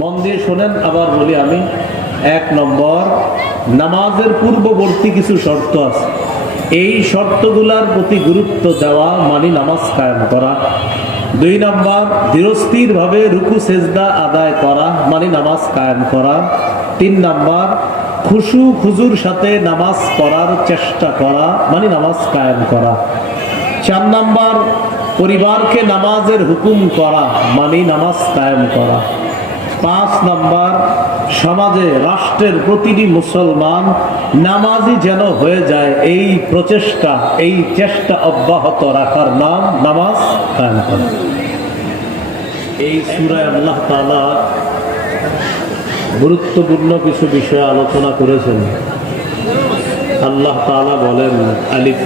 মন দিয়ে শোনেন, আবার বলি আমি, এক নম্বর, নামাজের পূর্ববর্তী কিছু শর্ত আছে। এই শর্তগুলার প্রতি গুরুত্ব দেওয়া মানে নামাজ কায়েম করা। দুই নম্বর, ধীরস্থিরভাবে রুকু, সেজদা আদায় করা মানে নামাজ কায়েম করা। তিন নম্বর, খুশু খুজুর সাথে নামাজ পড়ার চেষ্টা করা মানে নামাজ কায়েম করা। চার নাম্বার, পরিবারকে নামাজের হুকুম করা মানে নামাজ কায়েম করা। পাঁচ নাম্বার, সমাজে রাষ্ট্রের প্রতিটি মুসলমান নামাজি যেন হয়ে যায়, এই প্রচেষ্টা, এই চেষ্টা অব্যাহত রাখার নাম নামাজ এই সুরায় আল্লাহ তাআলা গুরুত্বপূর্ণ কিছু বিষয় আলোচনা করেছেন। আল্লাহ তালা বলেন, আলিফ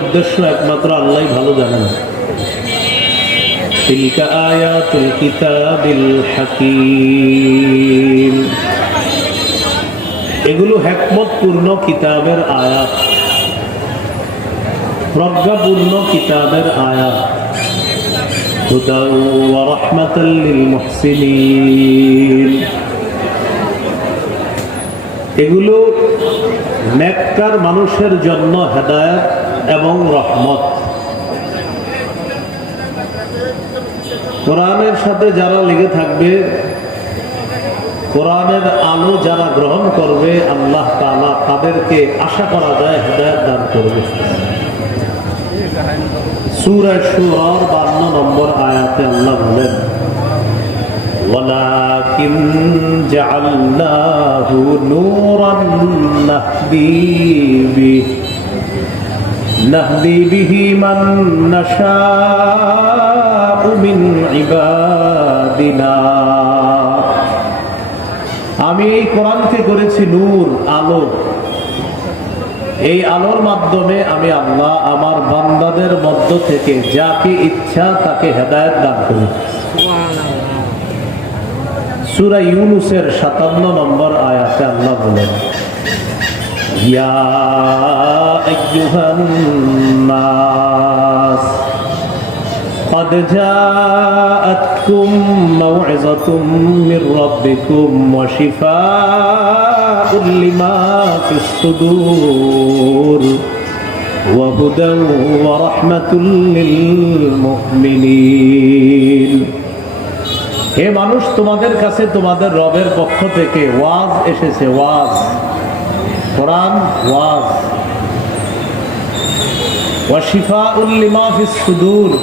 উদ্দেশ্য একমাত্র আল্লাহ ভালো জানেন। তিলকা আয়াতুল কিতাবিল এগুলো হ্যাকমতপূর্ণ কিতাবের আয়া প্রজ্ঞাপূর্ণ কিতাবের আয়া এগুলো ন্যাক্কার মানুষের জন্য হেদায়ত এবং রহমত কোরআনের সাথে যারা লেগে থাকবে কোরআনের আলো যারা গ্রহণ করবে আল্লাহ তাআলা তাদেরকে আশা করা যায় হেদায়েত দান করবে সূরা শুরার 52 নম্বর আয়াতে আল্লাহ বলেন ولكن جعلناه نورا نهدي به نهدي به من نشاء من عبادنا আমি এই কোরআনকে করেছি নূর আলো এই আলোর মাধ্যমে আমি আল্লাহ আমার বান্দাদের মধ্য থেকে যাকে ইচ্ছা তাকে হেদায়েত দান করি সুরা ইউনুসের সাতান্ন নম্বর আয়াতে আল্লাহ বলেন ইয়া আইয়ুহান নাস قد جاءتكم موعظة من ربكم وشفاء لما في الصدور وهدى ورحمة للمؤمنين হে মানুষ তোমাদের কাছে তোমাদের রবের পক্ষ থেকে ওয়াজ এসেছে ওয়াজ কোরআন ওয়াজ সুদূর।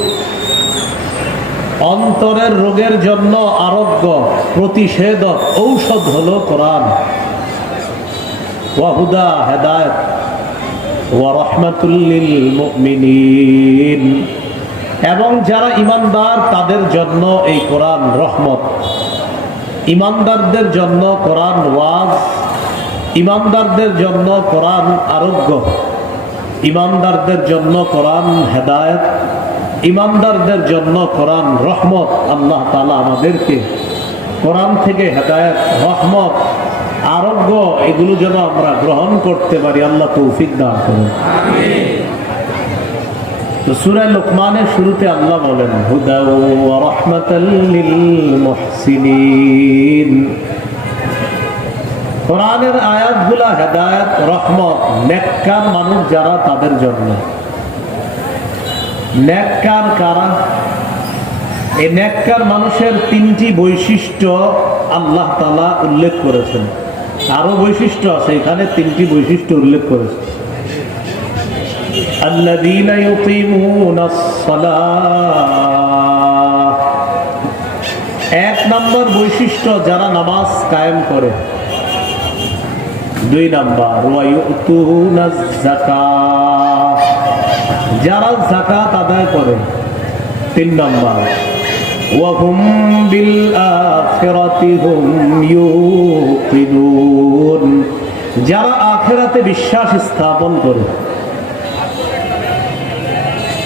অন্তরের রোগের জন্য আরোগ্য, প্রতিষেধক, ঔষধ হলো কোরআন। ওয়াহুদা হেদায়ত। ওয়া রহমাতুল্লিল মুমিনিন। এবং যারা ইমানদার, তাদের জন্য এই কোরআন রহমত। ইমানদারদের জন্য কোরআন ওয়াজ ইমানদারদের জন্য কোরআন আরোগ্য, ইমানদারদের জন্য কোরআন হেদায়ত, ইমানদারদের জন্য কোরআন রহমত আল্লাহ তালা আমাদেরকে কোরআন থেকে হেদায়ত, রহমত, আরোগ্য এগুলো যেন আমরা গ্রহণ করতে পারি, আল্লাহ তৌফিক দান করুন। সুরায় লোকমানের শুরুতে আল্লাহ বলেন হুদা মুহসিনিন। কোরআনের আয়াতগুলা হেদায়েত রহমত নেককার মানুষ যারা তাদের জন্য নেককার কারা এই নেককার মানুষের তিনটি বৈশিষ্ট্য আল্লাহ তালা উল্লেখ করেছেন আরো বৈশিষ্ট্য আছে এখানে তিনটি বৈশিষ্ট্য উল্লেখ করেছেন الذين يقيمون الصلاة এক নম্বর বৈশিষ্ট্য যারা নামাজ কায়েম করে দুই নাম্বার যারা যাকাত আদায় করে, তিন নাম্বার আখিরাতি হুম যারা আখিরাতে বিশ্বাস স্থাপন করে,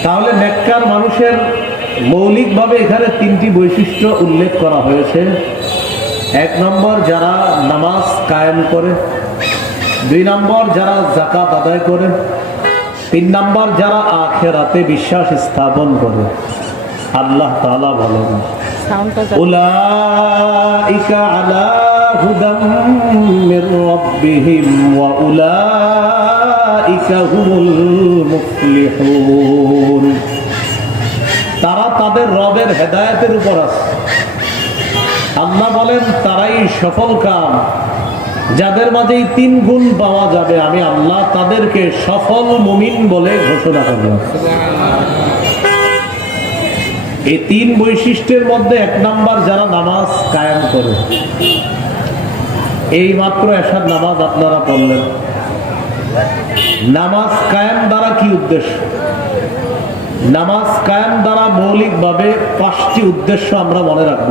তাহলে নেককার মানুষের মৌলিকভাবে এখানে তিনটি বৈশিষ্ট্য উল্লেখ করা হয়েছে। এক নম্বর, যারা নামাজ কায়েম করে দুই নম্বর যারা জাকাত আদায় করে তিন নম্বর যারা আখেরাতে বিশ্বাস স্থাপন করে। আল্লাহ তাআলা বলেন তারা তাদের রবের হেদায়েতের উপর আছে। আল্লাহ বলেন তারাই সফল কাম। যাদের মাঝে এই তিন গুণ পাওয়া যাবে, আমি আল্লাহ তাদেরকে সফল মুমিন বলে ঘোষণা করলাম এই তিন বৈশিষ্ট্যের মধ্যে এক নাম্বার যারা নামাজ কায়েম করে, এই মাত্র এসার নামাজ আপনারা পড়লেন। নামাজ কায়েম দ্বারা কি উদ্দেশ্য? নামাজ কায়েম দ্বারা মৌলিকভাবে পাঁচটি উদ্দেশ্য আমরা মনে রাখব।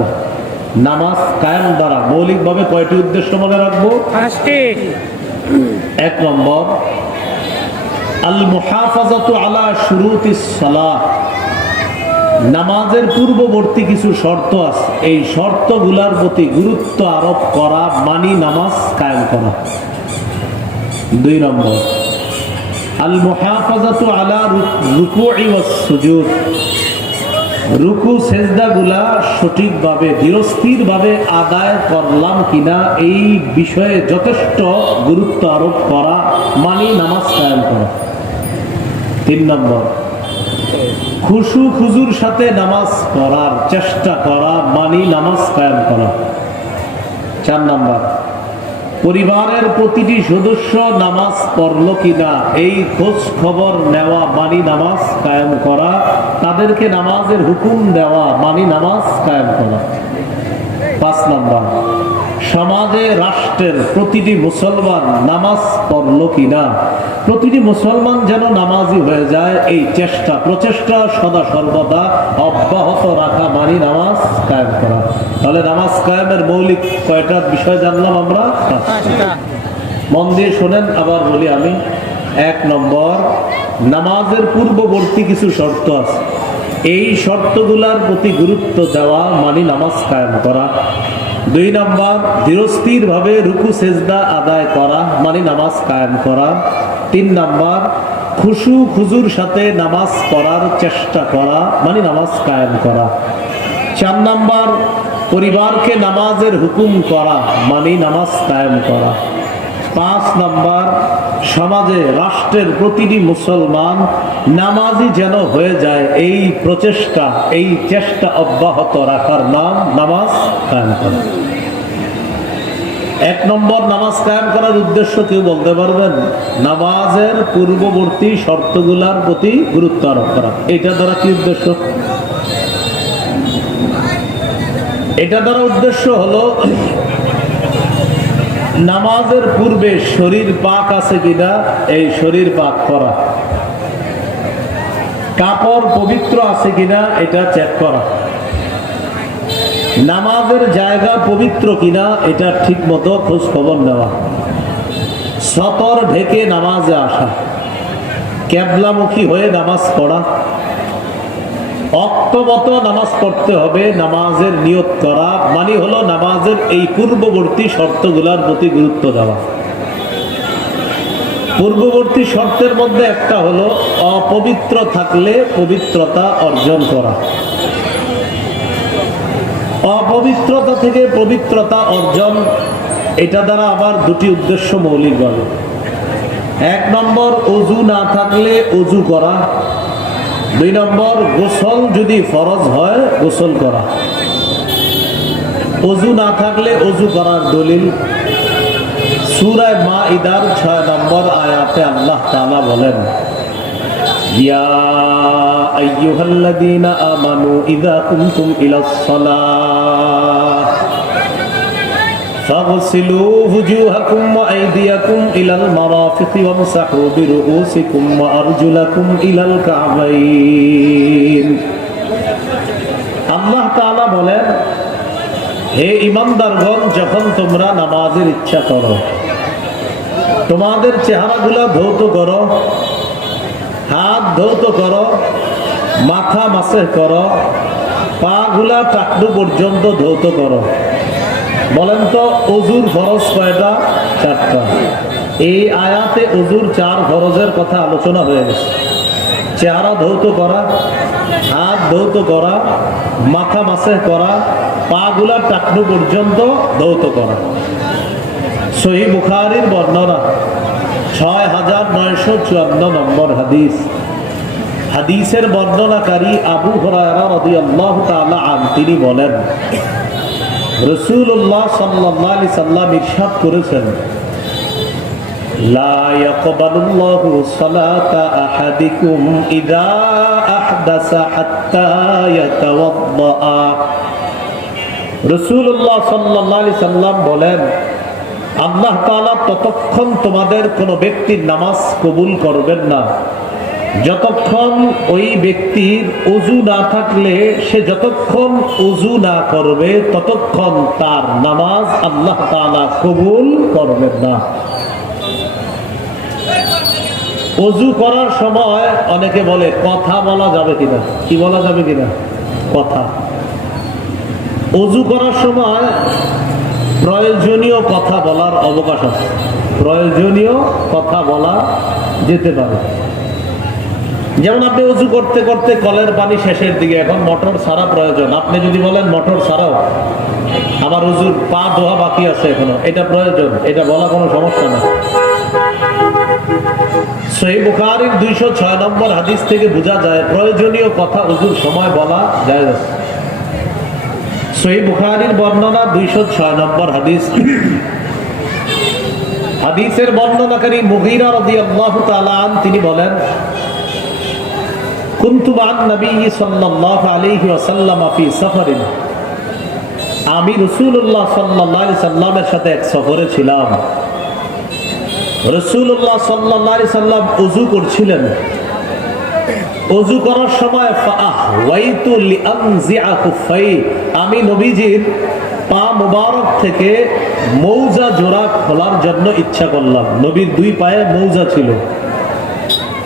নামাজ কায়েম দ্বারা মৌলিকভাবে কয়টি উদ্দেশ্য মনে রাখব? এক নম্বর আল মুহাফাজাতু আলা শুরুতিস সালাহ। নামাজের পূর্ববর্তী কিছু শর্ত আছে। এই শর্তগুলার প্রতি গুরুত্ব আরোপ করা মানি নামাজ কায়েম করা। দুই নম্বর আল মুহাফাজাতু আলা রুকুই ওয়াস সুজুদ রুকু সেজদাগুলা সঠিকভাবে ধীরস্থিরভাবে আদায় করলাম কিনা এই বিষয়ে যথেষ্ট গুরুত্ব আরোপ করা মানি নামাজ কায়েম করা। তিন নম্বর, খুশু খুজুর সাথে নামাজ পড়ার চেষ্টা করা, মানি নামাজ কায়েম করা। চার নম্বর পরিবারের প্রতিটি সদস্য নামাজ পড়ল কিনা, এই খোঁজ খবর নেওয়া মানি নামাজ কায়েম করা, তাদেরকে নামাজের হুকুম দেওয়া মানি নামাজ কায়েম করা। পাঁচ নম্বর। সমাজে রাষ্ট্রের প্রতিটি মুসলমান নামাজ পড়ল কিনা? প্রতিটি মুসলমান যেন নামাজি হয়ে যায় এই চেষ্টা প্রচেষ্টা সদা সর্বদা অব্যাহত রাখা মানি নামাজ কায়েম করা। তাহলে নামাজ কায়েমের মৌলিক কয়টা বিষয় জানলাম আমরা? মন দিয়ে শোনেন আবার বলি আমি। এক নম্বর নামাজের পূর্ববর্তী কিছু শর্ত আছে। এই শর্তগুলার প্রতি গুরুত্ব দেওয়া মানি নামাজ কায়েম করা। দুই নম্বর ধীরস্থির ভাবে রুকু সেজদা আদায় করা মানে নামাজ কায়েম করা। তিন নম্বর, খুশু খুজুর সাথে নামাজ পড়ার চেষ্টা করা মানে নামাজ কায়েম করা। চার নম্বর, পরিবারকে নামাজের হুকুম করা মানে নামাজ কায়েম করা। পাঁচ নাম্বার, সমাজে রাষ্ট্রের প্রতিটি মুসলমান নামাজি যেন হয়ে যায়, এই প্রচেষ্টা, এই চেষ্টা অব্যাহত রাখার নাম নামাজ কায়েম করা। এক নম্বর, নামাজ কায়েম করার উদ্দেশ্য কেউ বলতে পারবেন নামাজের পূর্ববর্তী শর্তগুলার প্রতি গুরুত্ব আরোপ করা। এটা দ্বারা কি উদ্দেশ্য? এটা দ্বারা উদ্দেশ্য হলো নামাজের পূর্বে শরীর পাক আছে কিনা, এই শরীর পাক করা। কাপড় পবিত্র আছে কিনা, এটা চেক করা। নামাজের জায়গা পবিত্র কিনা, এটা ঠিক মতো খোঁজ খবর নেওয়া। সতর ঢেকে নামাজে আসা। ক্যাবলামুখী হয়ে নামাজ পড়া। অক্তবত নামাজ পড়তে হবে, নামাজের নিয়ত করা মানে হলো নামাজের এই পূর্ববর্তী শর্তগুলার প্রতি গুরুত্ব দেওয়া। পূর্ববর্তী শর্তের মধ্যে একটা হলো অপবিত্র থাকলে পবিত্রতা অর্জন করা। অপবিত্রতা থেকে পবিত্রতা অর্জন, এটা দ্বারা আবার দুটি উদ্দেশ্য মৌলিক মৌলিকভাবে। এক নম্বর, অজু না থাকলে অজু করা। দুই নম্বর, গোসল যদি ফরজ হয়, গোসল করা। অজু না থাকলে অজু করার দলিল। সুরায় মা ইদার ছয় নম্বর আয়াতে আল্লাহ তালা বলেন, ইয়া আইয়ুহাল্লাযীনা আমানু ইযা কুমতুম ইলাস সালাহ فاغسلوا وجوهكم وأيديكم إلى المرافق وامسحوا برؤوسكم وأرجلكم إلى الكعبين আল্লাহ তাআলা বলেন হে ইমানদারগণ যখন তোমরা নামাজের ইচ্ছা করো তোমাদের চেহারাগুলা ধৌত করো হাত ধৌত করো মাথা মাসে করো পা গুলা টাকলু পর্যন্ত ধৌত করো বলেন তো, অজুর ফরজ কয়টা? চারটা। এই আয়াতে অজুর চার ফরজের কথা আলোচনা হয়ে গেছে। চেহারা ধৌত করা, হাত ধৌত করা, মাথা মাসে করা পাগুলা টাকনু পর্যন্ত ধৌত করা। সহি বুখারির বর্ণনা, ছয় হাজার নয়শো চুয়ান্ন নম্বর হাদিস। হাদিসের বর্ণনাকারী আবু হরায়রা রাদিয়াল্লাহু তাআলা আন তিনি বলেন রসুল্লাহ সাল্লাহ আলি সাল্লাম ইরশাদ করেছেন রসুল্লাহ সাল্লাম বলেন, আল্লাহ ততক্ষণ তোমাদের কোন ব্যক্তির নামাজ কবুল করবেন না। যতক্ষণ ওই ব্যক্তির অজু না থাকলে সে যতক্ষণ অজু না করবে, ততক্ষণ তার নামাজ আল্লাহ তাআলা কবুল করবেন না। অজু করার সময় অনেকে বলে, কথা বলা যাবে কিনা? কি বলা যাবে কিনা? কথা। অজু করার সময় প্রয়োজনীয় কথা বলার অবকাশ আছে। প্রয়োজনীয় কথা বলা যেতে পারে। যেমন আপনি উজু করতে করতে কলের পানি শেষের দিকে, এখন মোটর সারা প্রয়োজন। আপনি যদি বলেন মোটর সারাও আমার উজুর পা ধোয়া বাকি আছে এখনও, এটা প্রয়োজন, এটা বলা কোনো সমস্যা না। দুইশো ছয় নম্বর হাদিস থেকে বোঝা যায়, প্রয়োজনীয় কথা উজুর সময় বলা যায় বর্ণনা দুইশো ছয় নম্বর হাদিস। হাদিসের বর্ণনাকারী মুহিরা রদি আল্লাহ তালান তিনি বলেন আমি রাসূলুল্লাহ সাল্লামের সাথে এক সফরে ছিলাম। রসুল্লাহ সাল্লাহ সাল্লাম করছিলেন। অজু করার সময় আমি নবীজির পা মুবারক থেকে মৌজা জোড়া খোলার জন্য ইচ্ছা করলাম। নবীর দুই পায়ে মৌজা ছিল।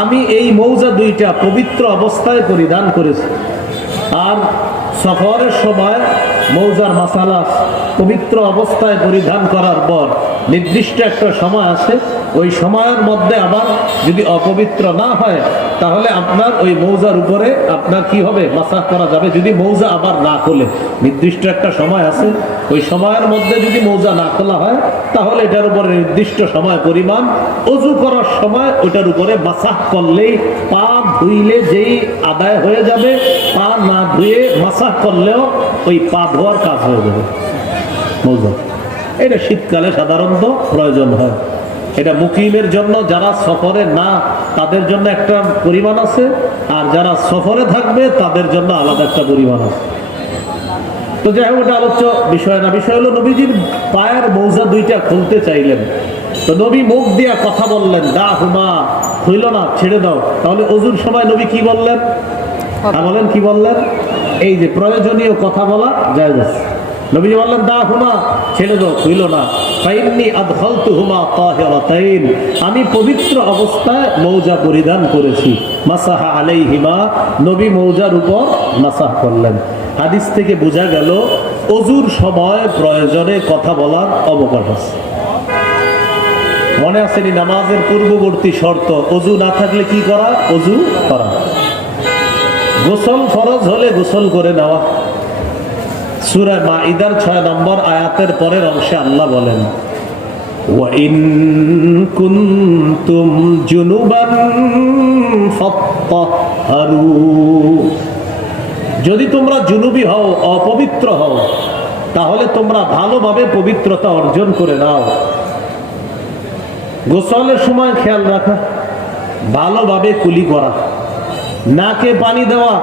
আমি এই মৌজা দুইটা পবিত্র অবস্থায় পরিধান করেছি। আর সফরের সময় মৌজার মাসালা পবিত্র অবস্থায় পরিধান করার পর নির্দিষ্ট একটা সময় আছে, ওই সময়ের মধ্যে আবার যদি অপবিত্র না হয়, তাহলে আপনার ওই মৌজার উপরে আপনার কি হবে? মাসাজ করা যাবে। যদি মৌজা আবার না খোলে, নির্দিষ্ট একটা সময় আছে, ওই সময়ের মধ্যে যদি মৌজা না খোলা হয়, তাহলে এটার উপরে নির্দিষ্ট সময় পরিমাণ অজু করার সময় ওইটার উপরে মাসাহ করলেই পা ধুইলে যেই আদায় হয়ে যাবে, পা না ধুয়ে মাসাহ করলেও ওই পা ধোয়ার কাজ হয়ে যাবে। মৌজা এটা শীতকালে সাধারণত প্রয়োজন হয়। এটা মুকিমের জন্য যারা সফরে না, তাদের জন্য একটা পরিমাণ আছে, আর যারা সফরে থাকবে, তাদের জন্য আলাদা একটা পরিমাণ আছে। তো যাই হোক ওটা আলোচ্য বিষয় না। বিষয় হলো নবীজির পায়ের মৌজা দুইটা খুলতে চাইলেন। তো নবী মুখ দিয়া কথা বললেন, দা হুমা হইল না, ছেড়ে দাও। তাহলে অজুর সময় নবী কি বললেন? বলেন, কি বললেন? এই যে প্রয়োজনীয় কথা বলা যায় নবী বললেন দা হুমা, ছেড়ে দাও হইল না। হুমা আমি পবিত্র অবস্থায় মৌজা পরিধান করেছি। মাসাহা আলাইহিমা। নবী মৌজার উপর মাসাহ করলেন। হাদিস থেকে বোঝা গেল, অজুর সময় প্রয়োজনে কথা বলার অবকাশ আছে। মনে আসেনি নামাজের পূর্ববর্তী শর্ত, অজু না থাকলে কি করা? অজু করা। গোসল ফরজ হলে গোসল করে নেওয়া সুরা মা ইদার ছয় নম্বর আয়াতের পরের অংশে আল্লাহ বলেন وَإِن كُنتُمْ جُنُبًا فَاطَّهَّرُوا যদি তোমরা জুনুবি হও অপবিত্র হও তাহলে তোমরা ভালোভাবে পবিত্রতা অর্জন করে নাও গোসলের সময় খেয়াল রাখা ভালোভাবে কুলি করা নাকে পানি দেওয়া,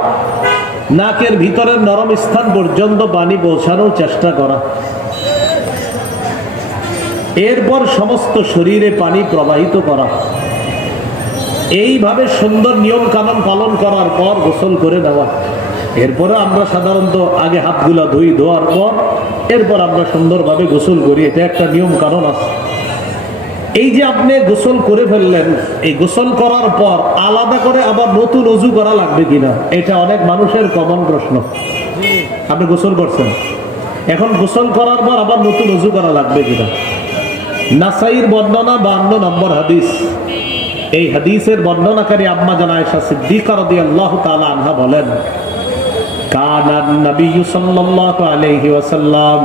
নাকের ভিতরের নরম স্থান পর্যন্ত পানি পৌঁছানোর চেষ্টা করা। এরপর সমস্ত শরীরে পানি প্রবাহিত করা। এইভাবে সুন্দর নিয়ম কানুন পালন করার পর গোসল করে নেওয়া। এরপরে আমরা সাধারণত আগে হাতগুলা ধুই, ধোয়ার পর এরপর আমরা সুন্দরভাবে গোসল করি। এটা একটা নিয়ম কানুন আছে। এই যে আপনি গোসল করে ফেললেন, এই গোসল করার পর আলাদা করে আবার নতুন অজু করা লাগবে কিনা? এটা অনেক মানুষের কমন প্রশ্ন। আপনি গোসল করছেন। এখন গোসল করার পর আবার নতুন অজু করা লাগবে কিনা? নাসাইর বর্ণনা বান্ন নম্বর হাদিস। এই হাদিসের বর্ণনাকারী আম্মা জানা আয়েশা সিদ্দিকা রাদিয়াল্লাহু তাআলা আনহা বলেন, কানান নবী সাল্লাল্লাহু আলাইহি ওয়াসাল্লাম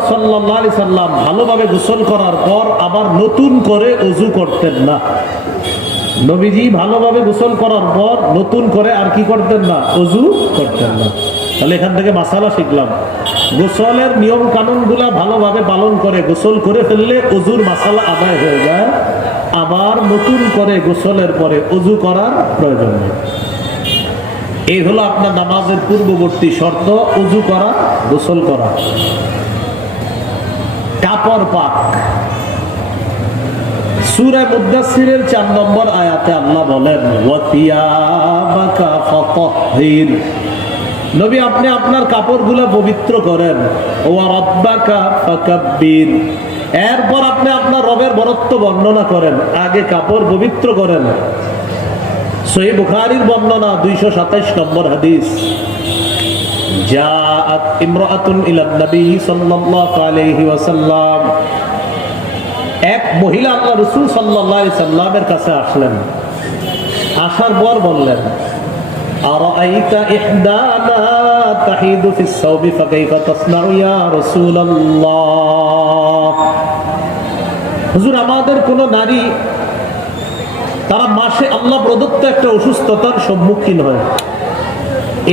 সাল্লাম ভালোভাবে গোসল করার পর আবার নতুন করে ওযু করতেন না। নবীজি ভালোভাবে গোসল করার পর নতুন করে আর কি করতেন না? অজু করতেন না। তাহলে এখান থেকে মাসালা শিখলাম। গোসলের নিয়ম কানুনগুলা ভালোভাবে পালন করে গোসল করে ফেললে অজুর মাসালা আদায় হয়ে যায়। আবার নতুন করে গোসলের পরে অজু করার প্রয়োজন নেই। এই হলো আপনার নামাজের পূর্ববর্তী শর্ত, উজু করা, গোসল করা। কাপড় পাক। সূরা মুদাসসিরের 4 নম্বর আয়াতে আল্লাহ বলেন নবী, আপনি আপনার কাপড়গুলো পবিত্র করেন। ওয়া রাব্বাকা ফাকাব্বির। এরপর আপনি আপনার রবের বরত্ব বর্ণনা করেন। আগে কাপড় পবিত্র করেন। সহি বুখারীর বর্ণনা 227 নম্বর হাদিস জাআত ইমরাআতুন ইলা নবী সাল্লাল্লাহু আলাইহি ওয়াসাল্লাম এক মহিলা আল্লাহ রসুল সাল্লাহ সাল্লামের কাছে আসলেন আসার পর বললেন أرأيت إحدانا تحيد في الثوب فكيف تصنع يا رسول الله হুজুর আমাদের কোন নারী তারা মাসে আল্লাহ প্রদত্ত একটা অসুস্থতার সম্মুখীন হয়।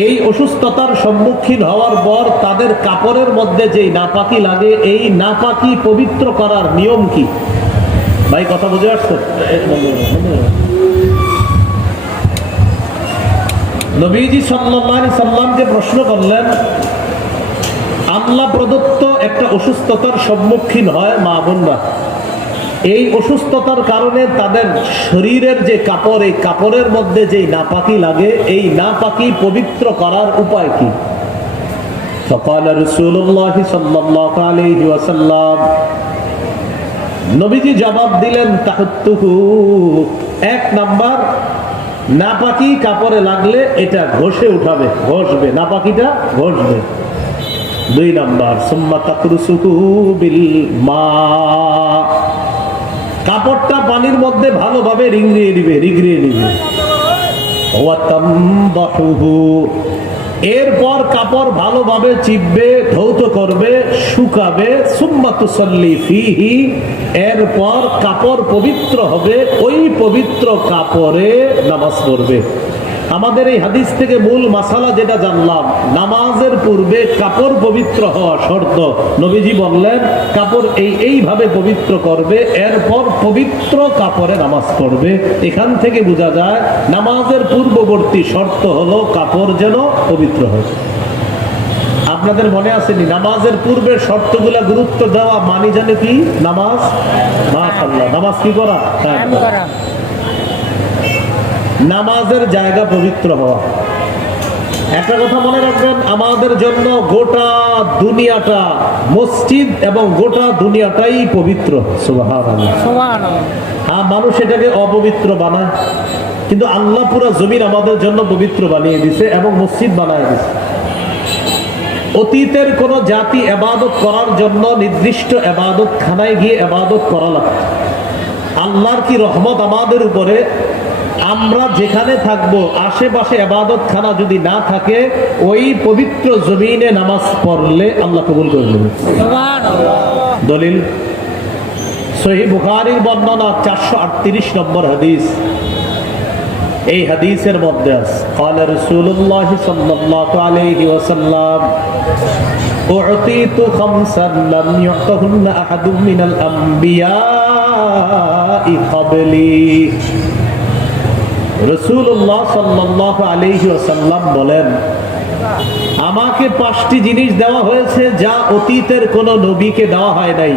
এই অসুস্থতার সম্মুখীন হওয়ার পর তাদের কাপড়ের মধ্যে যেই নাপাকি লাগে, এই নাপাকি পবিত্র করার নিয়ম কি? ভাই, কথা বুঝে আসছে? নবীজি সাল্লাল্লাহু সাল্লামকে প্রশ্ন করলেন, আল্লাহ প্রদত্ত একটা অসুস্থতার সম্মুখীন হয় মা বোনরা। এই অসুস্থতার কারণে তাদের শরীরের যে কাপড়, এই কাপড়ের মধ্যে যেই নাপাকি লাগে, এই নাপাকি পবিত্র করার উপায় কি? সকাল রসুল্লাহ সাল্লাহ আলহি ওয়াসাল্লাম, নবীজি জবাব দিলেন তাহতুহু এক নাম্বার, নাপাকি কাপড়ে লাগলে এটা ঘষে উঠাবে, ঘষবে। নাপাকিটা ঘষবে। দুই নাম্বার, সুম্মা তাকরুসুহু বিল মা। কাপড়টা পানির মধ্যে ভালোভাবে রিংড়িয়ে দিবে রিগড়িয়ে দিবে এরপর কাপড় ভালোভাবে চিপবে, ধৌত করবে, শুকাবে এরপর কাপড় পবিত্র হবে, ওই পবিত্র কাপড়ে নামাজ পড়বে। আমাদের এই হাদিস থেকে মূল মাসালা যেটা জানলাম নামাজের পূর্বে কাপড় পবিত্র হওয়া শর্ত। নবীজি বললেন কাপড় এই এইভাবে পবিত্র করবে এরপর পবিত্র কাপড়ে নামাজ পড়বে। এখান থেকে বোঝা যায় নামাজের পূর্ববর্তী শর্ত হলো কাপড় যেন পবিত্র হয়। আপনাদের মনে আসেনি নামাজের পূর্বে শর্তগুলা গুরুত্ব দেওয়া মানি জানে কি? নামাজ? নামাজ কি করা? হ্যাঁ নামাজের জায়গা পবিত্র হওয়া। একটা কথা মনে রাখবেন আমাদের জন্য গোটা দুনিয়াটা মসজিদ এবং গোটা দুনিয়াটাই পবিত্র। হ্যাঁ মানুষ এটাকে অপবিত্র বানায়। কিন্তু আল্লাহ পুরা জমিন আমাদের জন্য পবিত্র বানিয়ে দিছে এবং মসজিদ বানিয়ে দিছে। অতীতের কোন জাতি এবাদত করার জন্য নির্দিষ্ট এবাদত খানায় গিয়ে এবাদত করা লাগতো। আল্লাহর কি রহমত আমাদের উপরে? আমরা যেখানে থাকব আশেপাশে এবাদত খানা যদি না থাকে ওই পবিত্র জমিনে নামাজ পড়লে আল্লাহ কবুল করে নেবে দলিল সহি বুখারির বর্ণনা চারশো আটত্রিশ নম্বর হাদিস এই হাদিসের মধ্যে আছে قال رسول الله صلى الله عليه وسلم أعطيت خمسا لم يعطهن أحد من الأنبياء قبلي রসুল্লাহ সাল্লাহ আলহি ওসাল্লাম বলেন আমাকে পাঁচটি জিনিস দেওয়া হয়েছে যা অতীতের কোন নবীকে দেওয়া হয় নাই।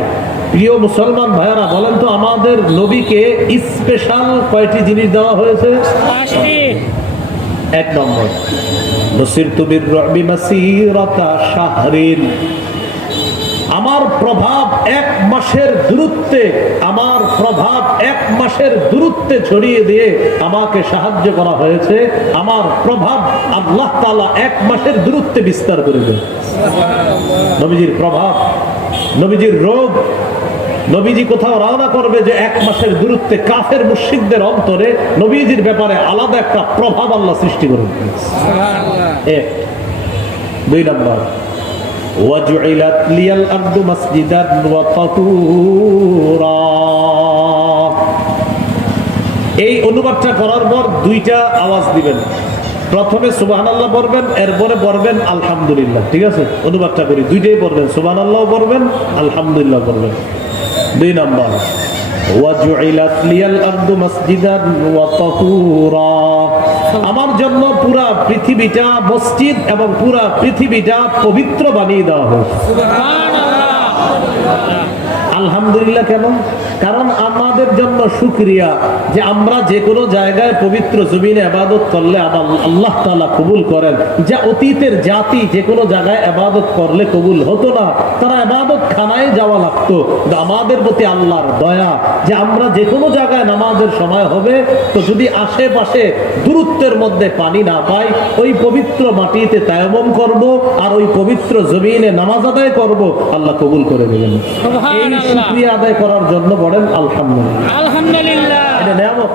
প্রিয় মুসলমান ভাইয়ারা বলেন তো আমাদের নবীকে স্পেশাল কয়টি জিনিস দেওয়া হয়েছে? এক নম্বর নসির তুবির রবি মাসিরতা শাহরিন। আমার প্রভাব এক মাসের দূরত্বে, আমার প্রভাব এক মাসের দূরত্বে ছড়িয়ে দিয়ে আমাকে সাহায্য করা হয়েছে। আমার প্রভাব আল্লাহ তাআলা এক মাসের দূরত্বে বিস্তার করে নবীজির প্রভাব, নবীজির রোগ, নবীজি কোথাও রওনা করবে যে এক মাসের দূরত্বে কাফের মুশরিকদের অন্তরে নবীজির ব্যাপারে আলাদা একটা প্রভাব আল্লাহ সৃষ্টি করে দিয়েছে। এক। দুই নম্বর وجعلت لي الأرض مسجدا وطهورا এই অনুবাদটা করার পর দুইটা আওয়াজ দিবেন প্রথমে সুবাহান আল্লাহ পড়বেন এরপরে পড়বেন আলহামদুলিল্লাহ ঠিক আছে অনুবাদটা করি দুইটাই পড়বেন সুবাহান আল্লাহ পড়বেন আলহামদুলিল্লাহ পড়বেন দুই নম্বর وجعلت لي الأرض مسجدا وطهورا আমার জন্য পুরা পৃথিবীটা মসজিদ এবং পুরা পৃথিবীটা পবিত্র বানিয়ে দেওয়া হয়েছে আলহামদুলিল্লাহ কেন? কারণ আমাদের জন্য সুক্রিয়া যে আমরা যে কোনো জায়গায় পবিত্র জমিনে আবাদত করলে আবার আল্লাহ তাআলা কবুল করেন। যা অতীতের জাতি যে কোনো জায়গায় আবাদত করলে কবুল হতো না, তারা আবাদত খানায় যাওয়া লাগতো। আমাদের প্রতি আল্লাহর দয়া, যে আমরা যে কোনো জায়গায় নামাজের সময় হবে, তো যদি আশেপাশে দূরত্বের মধ্যে পানি না পাই, ওই পবিত্র মাটিতে তায়বম করব আর ওই পবিত্র জমিনে নামাজ আদায় করব, আল্লাহ কবুল করে দেবেন এই। শুকরিয়া আদায় করার জন্য বলেন আলহামদুলিল্লাহ। আলহামদুলিল্লাহ। এটা নেয়ামত।